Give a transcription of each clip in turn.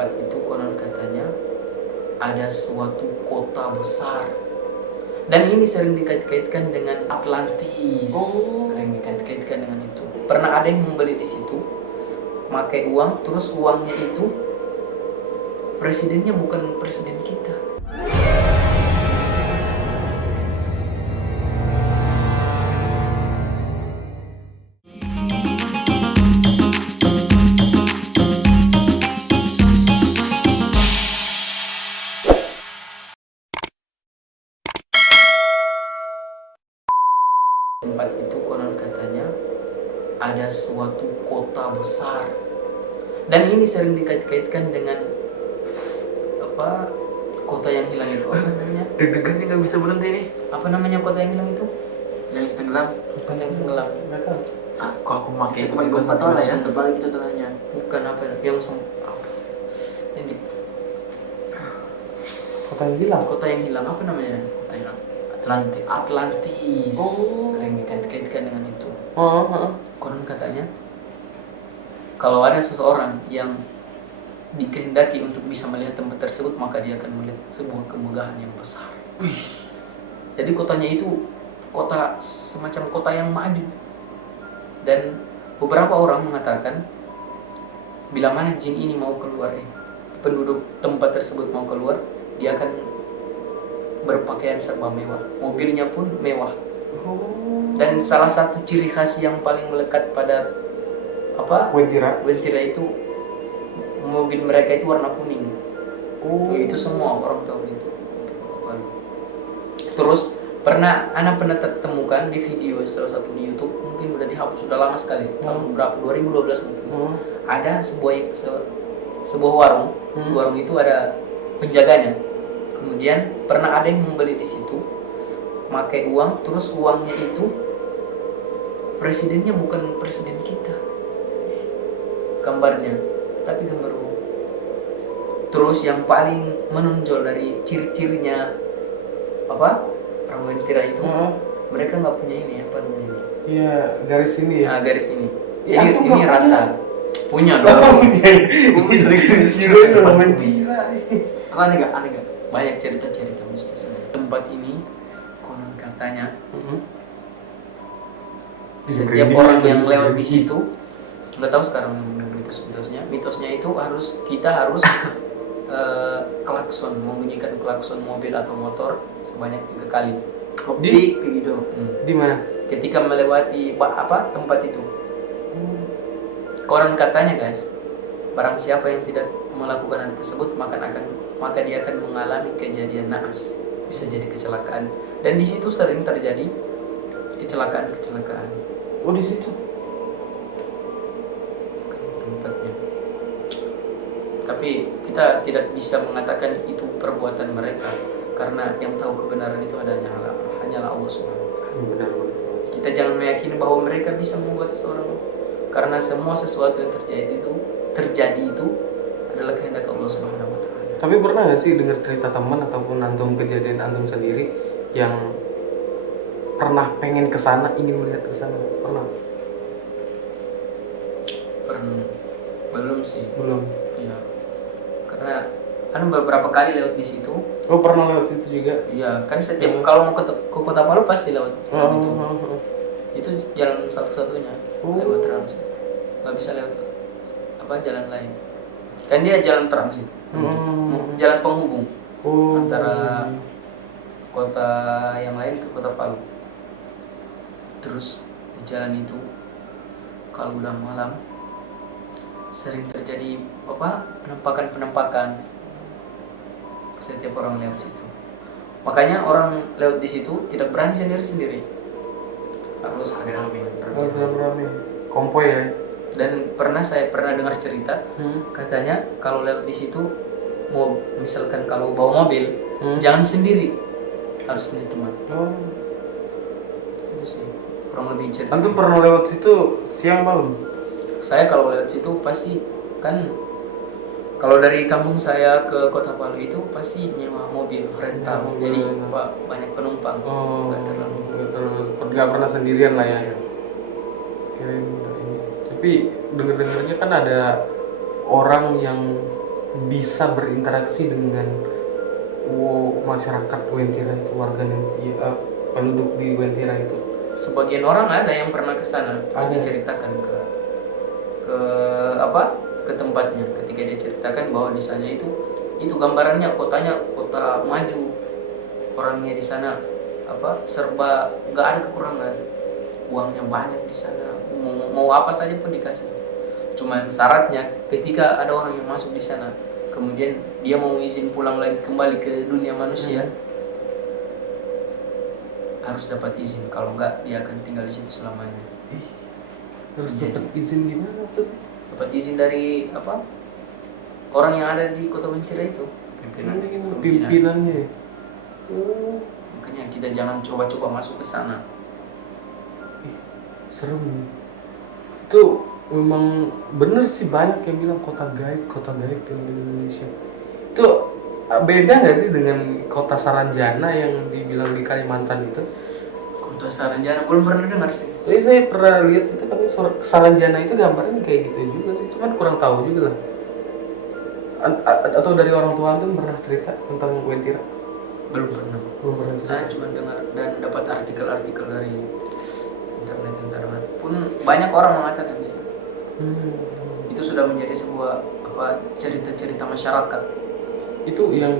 tempat itu konon katanya ada suatu kota besar. Dan ini sering dikait-kaitkan dengan Atlantis. Sering dikait-kaitkan dengan itu. Pernah ada yang membeli di situ, pakai uang, terus uangnya itu presidennya bukan presiden kita. Tempat itu konon katanya ada suatu kota besar. Dan ini sering dikait-kaitkan dengan apa, kota yang hilang itu apa namanya? Deg-degan nih, nggak bisa berhenti nih. Apa namanya kota yang hilang itu? Yang tenggelam. Kota yang tenggelam. Nggak tahu. Kok aku pakai Itu pakai gempa lah ya, terbalik itu tanahnya. Bukan apa yang ini Kota yang hilang. kota yang hilang apa namanya? kota hilang. Atlantis. Atlantis. Oh. Sering dikait-kaitkan dengan itu. Oh. Konon katanya kalau ada seseorang yang dikehendaki untuk bisa melihat tempat tersebut, maka dia akan melihat sebuah kemegahan yang besar. Jadi kotanya itu kota semacam kota yang maju. Dan beberapa orang mengatakan bila mana jin ini mau keluar, penduduk tempat tersebut mau keluar, dia akan berpakaian serba mewah, mobilnya pun mewah. Dan salah satu ciri khas yang paling melekat pada Wentira itu, mobil mereka itu warna kuning. Itu semua orang tahu itu. Terus anak pernah temukan di video salah satu di YouTube, mungkin udah dihapus, sudah lama sekali, tahun berapa, 2012 mungkin. Ada sebuah warung. Warung itu ada penjaganya. Kemudian pernah ada yang membeli di situ, pakai uang, terus uangnya itu presidennya bukan presiden kita, gambarnya, tapi gambar uang. Terus yang paling menonjol dari ciri-cirinya apa, orang Wentira itu, mereka nggak punya ini apa namanya? Iya, garis ini ya. Nah, garis ini. Ya, Jadi itu ini nggak rata. Punya dong. Aneh nggak? Banyak cerita-cerita mistis. Tempat ini konon katanya setiap orang yang lewat di situ, nggak tahu sekarang mitosnya itu kita harus klakson, membunyikan klakson mobil atau motor sebanyak 3 kali. Kopi kayak gitu. Di mana? Ketika melewati tempat itu. Konon katanya guys, barang siapa yang tidak melakukan hal tersebut maka dia akan mengalami kejadian naas, bisa jadi kecelakaan. Dan di situ sering terjadi kecelakaan. Oh, di situ. Tempatnya. Tapi kita tidak bisa mengatakan itu perbuatan mereka, karena yang tahu kebenaran itu hanyalah Allah Subhanahu wa Ta'ala. Benar. Kita jangan meyakini bahwa mereka bisa membuat seseorang, karena semua sesuatu yang terjadi itu adalah kehendak Allah Subhanahu wa Ta'ala. Tapi pernah nggak sih dengar cerita teman ataupun antum kejadian antum sendiri yang pernah pengen kesana, ingin melihat kesana? Pernah? Belum sih. Belum. Iya. Karena kan beberapa kali lewat di situ. Oh, pernah lewat situ juga? Iya, kan setiap kalau mau ke Kota Palu pasti lewat itu. Itu jalan satu-satunya lewat transit. Nggak bisa lewat jalan lain. Kan dia jalan transit. Jalan penghubung antara kota yang lain ke Kota Palu. Terus di jalan itu kalau udah malam sering terjadi penampakan setiap orang lewat situ. Makanya orang lewat di situ tidak berani sendiri-sendiri, harus ada Rame. Konvoy ya. Dan saya pernah dengar cerita, katanya kalau lewat di situ, misalkan kalau bawa mobil, jangan sendiri, harus punya teman. Itu sih kurang lebih cerita. Antum pernah lewat situ siang malam? Saya kalau lewat situ pasti kan, kalau dari kampung saya ke Kota Palu itu pasti nyewa mobil rental, jadi banyak penumpang. Nggak pernah sendirian lah ya. Tapi dengar-dengarnya kan ada orang yang bisa berinteraksi dengan masyarakat Wentira itu, warga penduduk di Wentira itu? Sebagian orang ada yang pernah ke sana terus Ada. diceritakan ke apa ke tempatnya. Ketika dia ceritakan bahwa di sana itu gambarannya kotanya kota maju, orangnya di sana apa serba nggak ada kekurangan, uangnya banyak di sana, mau apa saja pun dikasih. Cuman syaratnya ketika ada orang yang masuk di sana kemudian dia mau izin pulang lagi kembali ke dunia manusia, harus dapat izin, kalau enggak dia akan tinggal di situ selamanya. Harus Jadi- dapat izin gimana maksudnya? Dapat izin dari apa orang yang ada di kota Wentira itu. Pimpinan. Pimpinannya ya? Oh, Makanya kita jangan coba-coba masuk ke sana. serem. Itu memang bener sih, banyak yang bilang kota gaib yang di Indonesia. Itu beda nggak sih dengan kota Saranjana yang dibilang di Kalimantan itu? Kota Saranjana belum pernah dengar sih. Jadi saya pernah lihat itu katanya Saranjana itu gambarnya kayak gitu juga sih, cuman kurang tahu juga lah. Atau dari orang tua antum pernah cerita tentang Wentira? Belum pernah. Belum pernah cerita. Saya cuma dengar dan dapat artikel-artikel dari internet pun banyak orang mengatakan sih. Itu sudah menjadi sebuah apa cerita-cerita masyarakat. Itu yang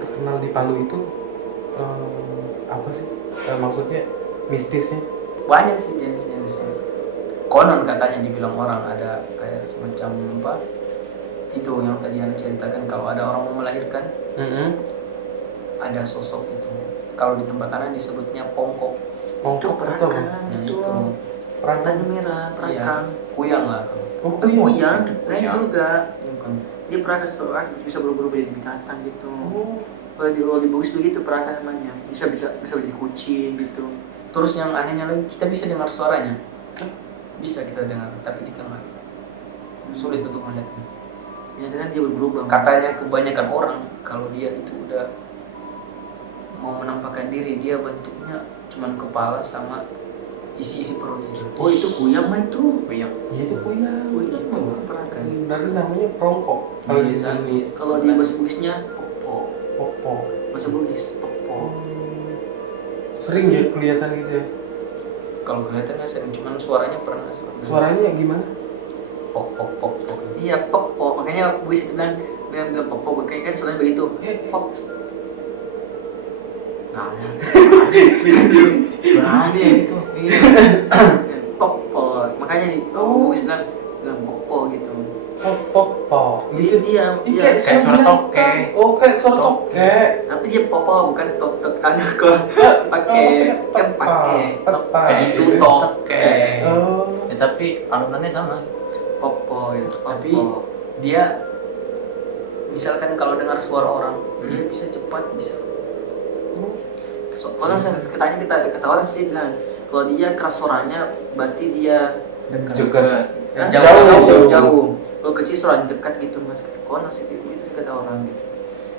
terkenal di Palu itu apa sih? Maksudnya mistisnya? Banyak sih jenis-jenisnya. Konon katanya dibilang orang ada kayak semacam apa? Itu yang tadi Anda ceritakan, kalau ada orang mau melahirkan ada sosok itu. Kalau di tempat Anda disebutnya pongkok. Itu Pongkok atau apa? perakan, Yang itu itu tanda merah, perakang. kuyang lah. Oh, Itu kuyang, lain Kuyang. juga. Bukan. Dia perakan seorang bisa berubah jadi binatang gitu. Oh, Kalau di Bugis begitu perakan namanya. Bisa jadi kucing gitu. Terus yang anehnya lagi kita bisa dengar suaranya. Bisa kita dengar tapi di kamar. Sulit untuk melihatnya. Ternyata dia berubah. Mas. Katanya kebanyakan orang kalau dia itu udah mau menampakkan diri, dia bentuknya cuman kepala sama isi perut aja. Oh itu kuyang mah itu. Kuyang. ya itu kuyang. Oh itu Itu. perakan. Berarti namanya prongkok. Kalau di sana Kalau di bahasa Bugisnya popo. Popo. Bahasa Bugis popo. Sering ya kelihatan gitu ya. kalau kelihatannya sering, cuman suaranya pernah Suaranya gimana? pok pok pok pok. Iya popo. Makanya Bugis itu bilang popo. Kayaknya kan suaranya begitu. Pop. Nah, Berani itu. Iya. Popo. Makanya di Bugis bilang popo gitu. Popo. Itu dia. Iya, Kayak suara toke. Oh, kayak suara toke. Tapi dia popo bukan tok kan kok pakai kan pakai Kayak itu toke. Oh. Ya, tapi alunannya sama. popo itu. Tapi dia misalkan kalau dengar suara orang, dia bisa cepat, bisa Kalau saya kata orang sih bilang kalau dia keras suaranya berarti dia dekat. Juga kan? Jauh. Kalau kecil suaranya dekat gitu mas. Konon sih gitu kata orang gitu.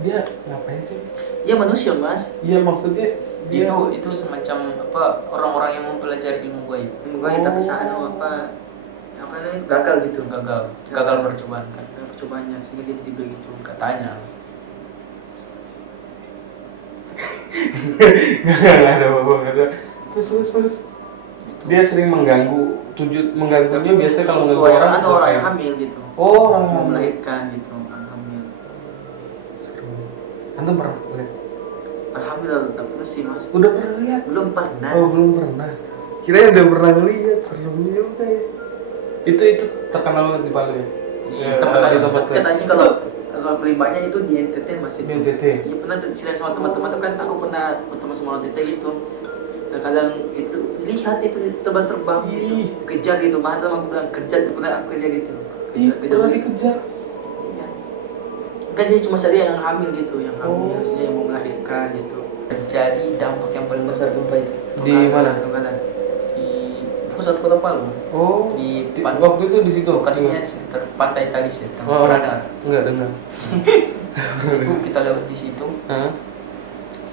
dia ngapain sih? Dia manusia mas. Iya, maksudnya dia Itu semacam apa orang-orang yang mempelajari ilmu gaib, Enggak tapi sana apa namanya gagal gitu. gagal percobaan kan Percobaannya sehingga dia tiba gitu. katanya. nggak ada apa-apa. Terus Itu. dia sering mengganggunya biasanya kalau Suatu ngeganggu orang. ada orang yang ngapain? hamil gitu. Oh, orang Mau hamil. melahirkan gitu orang hamil. Serem. Antum pernah lihat? Alhamdulillah tak pernah sih mas. Udah pernah lihat? Belum pernah. Oh, belum pernah. Kirain udah pernah ngeliat, serem juga ya. Itu terkenal banget di Palu ya. Di Ya, tempat di lain. tempat lain. Katanya kalau paling banyak itu di NTT masih. Di NTT. Iya pernah cerita sama teman-teman tuh kan aku pernah bertemu sama NTT gitu. Nah, kadang itu lihat itu terbang-terbang gitu, Ih. kejar gitu. Bahkan aku bilang kejar pernah aku kerja gitu. Ih, Kejar pernah gitu. dikejar. Iya. Kan dia cuma cari yang hamil gitu, yang hamil, Oh. maksudnya yang mau melahirkan gitu. Jadi dampak yang paling besar gempa itu Di mana? Donggala. di pusat kota Palu, Oh, di waktu itu di situ. lokasinya di sekitar pantai Talise, Oh. Radar. Enggak dengar. Itu kita lewat di situ, Hah?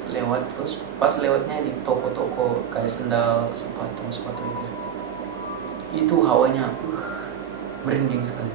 lewat terus pas lewatnya di toko-toko kayak sendal, sepatu itu hawanya merinding sekali.